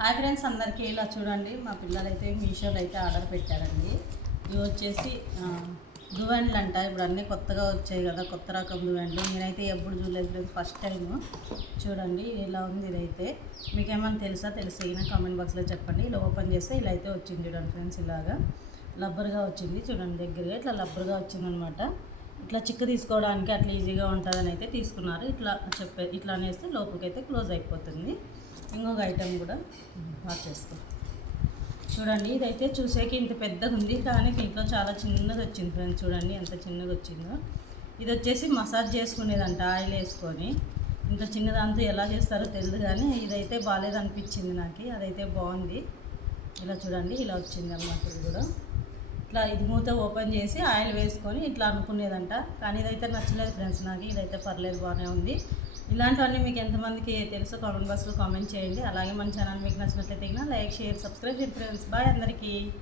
Hi friends, అందరికీ ఇలా చూడండి. మా పిల్లలైతే మీషోలో అయితే ఆర్డర్ పెట్టారండి. ఇవి వచ్చేసి దువ్వెండ్లు అంట. ఇప్పుడు అన్నీ కొత్తగా వచ్చాయి కదా, కొత్త రకం దువ్వెండ్లు. నేనైతే ఎప్పుడు చూడలేదు ఫ్రెండ్స్, ఫస్ట్ టైము. చూడండి ఇలా ఉంది. ఇదైతే మీకేమైనా తెలిసిన కామెంట్ బాక్స్లో చెప్పండి. ఇలా ఓపెన్ చేస్తే ఇలా అయితే వచ్చింది చూడండి ఫ్రెండ్స్. ఇలాగా లబ్బర్గా వచ్చింది చూడండి, దగ్గరగా ఇట్లా లబ్బర్గా వచ్చిందనమాట. ఇట్లా చిక్క తీసుకోవడానికి అట్లా ఈజీగా ఉంటుందని అయితే తీసుకున్నారు. ఇట్లా అనేస్తే లోపలికి అయితే క్లోజ్ అయిపోతుంది. ఇంకొక ఐటెం కూడా బాగా చేసుకో చూడండి. ఇదైతే చూసేకి ఇంత పెద్దగా ఉంది, కానీ దీంట్లో చాలా చిన్నది వచ్చింది ఫ్రెండ్స్. చూడండి ఎంత చిన్నగా వచ్చిందో. ఇది వచ్చేసి మసాజ్ చేసుకునేదంట, ఆయిల్ వేసుకొని. ఇంత చిన్నదాంతో ఎలా చేస్తారో తెలియదు, కానీ ఇదైతే బాగాలేదు అనిపించింది నాకు. అదైతే బాగుంది. ఇలా చూడండి, ఇలా వచ్చింది అన్నమాట. ఇది కూడా ఇట్లా ఇది మూత ఓపెన్ చేసి ఆయిల్ వేసుకొని ఇట్లా అనుకునేదంట, కానీ ఇదైతే నచ్చలేదు ఫ్రెండ్స్ నాకు. ఇదైతే పర్లేదు, బాగానే ఉంది. ఇలాంటివన్నీ మీకు ఎంతమందికి తెలుసో కామెంట్ బాక్స్లో కామెంట్ చేయండి. అలాగే మన ఛానల్ మీకు నచ్చినట్లయితే లైక్, షేర్, సబ్స్క్రైబ్ చేయండి ఫ్రెండ్స్. బాయ్ అందరికీ.